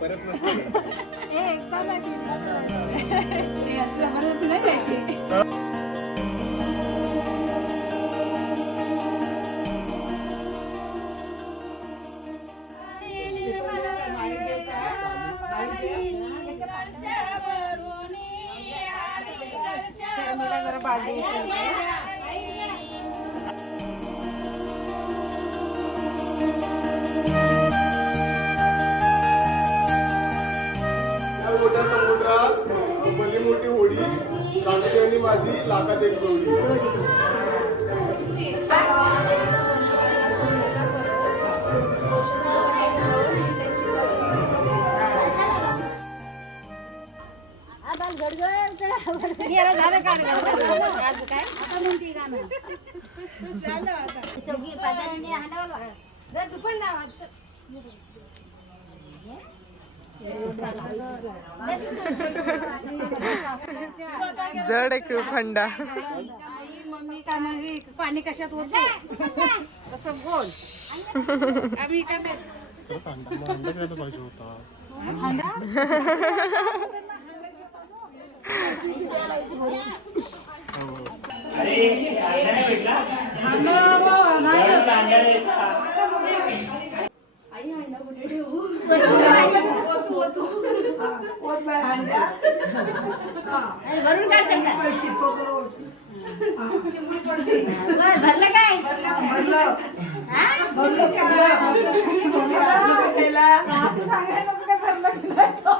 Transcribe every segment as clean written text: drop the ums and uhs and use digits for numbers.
परत नसते. मोठ्या समुद्रात भली मोठी होडी, साक्षी आणि माझी लाखात एक जोडी. जड आहे खूप हंडा. मम्मी काय म्हणजे पाणी कशात होत तसं बोल. आम्ही इकडे पाहिजे होता.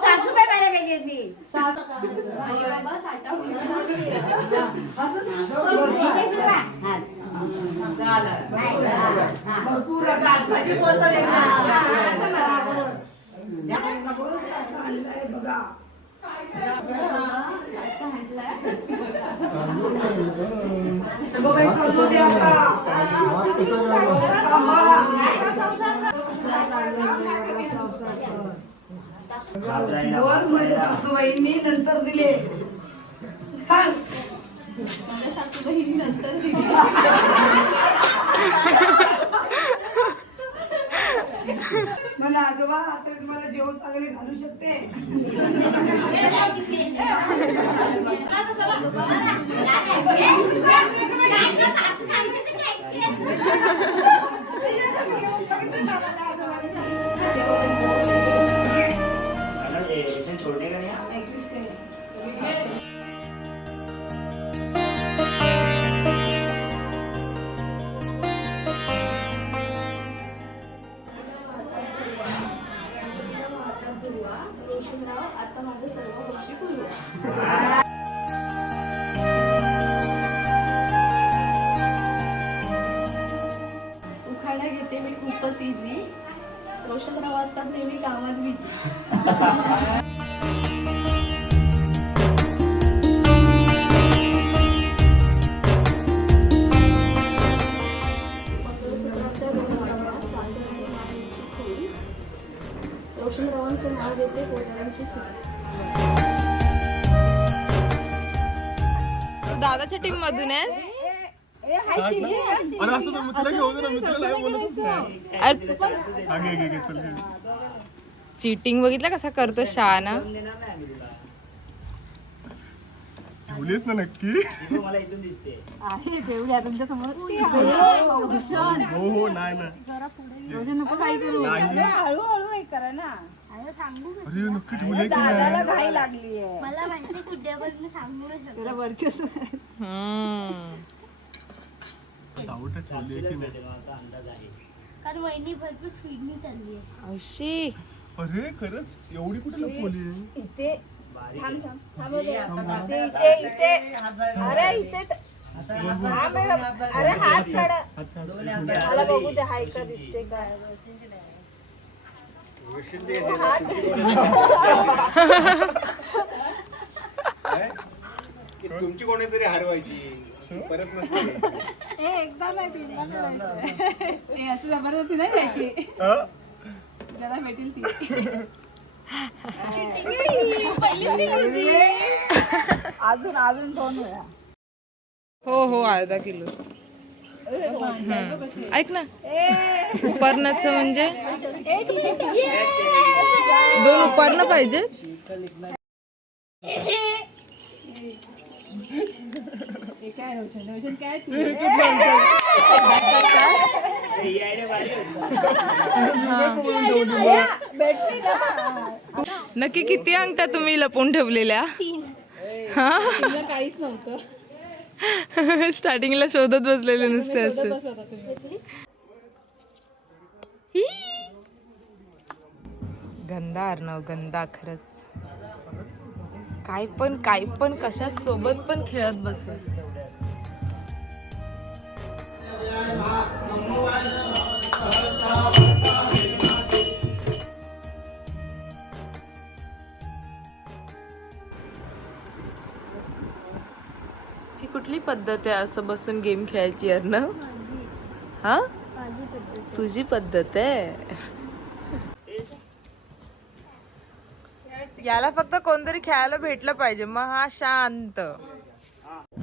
सासूबाई पाहिजे भरपूर बघा. माझ्या सासूबाईंनी नंतर दिले. सांग सासूबाईंनी नंतर दिले. म्हणा आजोबा आता तुम्हाला जेवण चांगले घालू शकते. उखाणा घेते मी खूपच इझी. रोशनराव असतात नेहमी कामात बिझी. रोशनरावांचं नाव घेते गोदारांची सून. तू दादाच्या टीम मधून आहेस? अरे असं तर मित्र घेऊन ना, मित्र लाईव्ह बोलतच नाही. घे चल घे. चीटिंग बघितलं कसा करतो शहाणा. ठेवलीस ना नक्की. जेवढ्या तुमच्या समोर हो हो नाही ना. नको काही करू. हळूहळू हे करा ना. अरे नक्की ठेवली की दादाला नाही. घाई लागली आहे. मला माहिती कुठल्यापासून सांगू नाही शकत. त्याला वर्चस्व डाऊट ठेवली की नाही. कारण वहिनी भरपूर स्पीडनी चालली आहे. अशी अरे खरंच एवढी कुठे लपवली. इथे थांब थांब थांब इथे इथे अरे इथे अरे हात काढा. मला बघू दे हाय का दिसते काय. तुमची कोणीतरी हरवायची परत नसते. एकदा नाही असं जबरदस्ती नाही द्यायची. ज्याला भेटेल ती. अजून अजून 2 वेळा. हो हो अर्धा किलो. ऐक ना उपरणाचं म्हणजे 2 दुपारनं पाहिजे. हे काय रोशन रोशन काय तू नक्की किती अंगठ्या तुम्ही लपवून ठेवलेल्या? हा तुला काहीच नव्हतं. स्टार्टिंगला शोधत बसलेले नुसते असे. बस होता तुम्ही. गंदा अर्णव गंदा खरंच. काय पण कशा सोबत पण खेळत बसेल. ही कुठली पद्धत आहे असं बसून गेम खेळायची अर्णव? हा तुझी पद्धत आहे. याला फक्त कोणतरी खेळायला भेटलं पाहिजे मग हा शांत.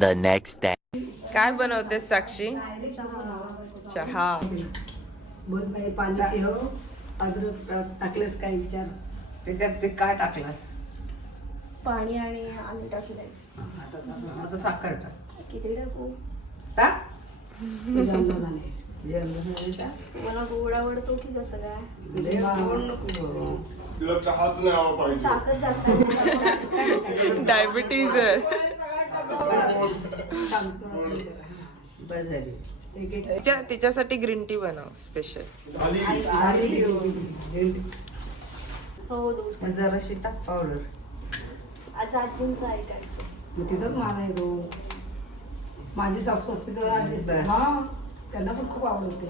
The next day. काय बनवते साक्षी? चहा. बोल बाई पाणी पिव अद्रक टाकलेस काय विचार त्याच्यात ते काय टाकलंस पाणी आणि आलू टाकलंय. आता साखर टाक किती टाकू? टाक मला गोड आवडतो की कसं काय? तुला चहाच नाही हवा पाहिजे. साखर जास्त आहे. डायबिटीज तिच्यासाठी ग्रीन टी बनव स्पेशल. हो दूध. जराशी टाक पावडर आज आजींचं ऐकायचं. तिचाच मान आहे तो माझी सासू असते तर हा त्यांना पण खूप आवडते.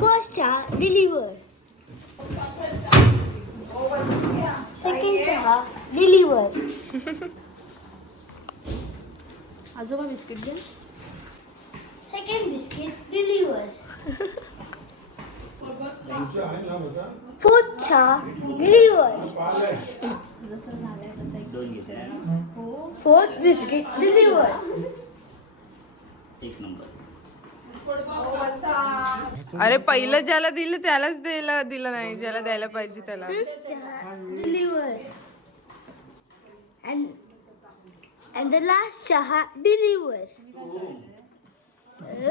फर्स्ट चहा डिलिव्हर. सेकंड चहा डिलिव्हर. आजोबा बिस्किट घे. Second biscuit deliver. फोर्थ चहा डिलिव्हर. जसं झालंय तसं फोर्थ बिस्किट डिलिव्हर. अरे पहिलं ज्याला दिलं त्यालाच दिलं नाही ज्याला द्यायला पाहिजे त्याला. चहा डिलिव्हर. And the last चहा डिलिव्हर.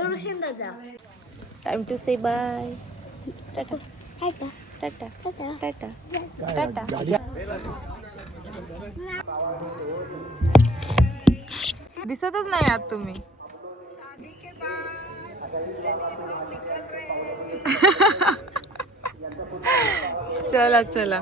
रोशन दादा. Time to say bye. Tata tata tata tata tata. दिसतच नाही आत तुम्ही. चला चला.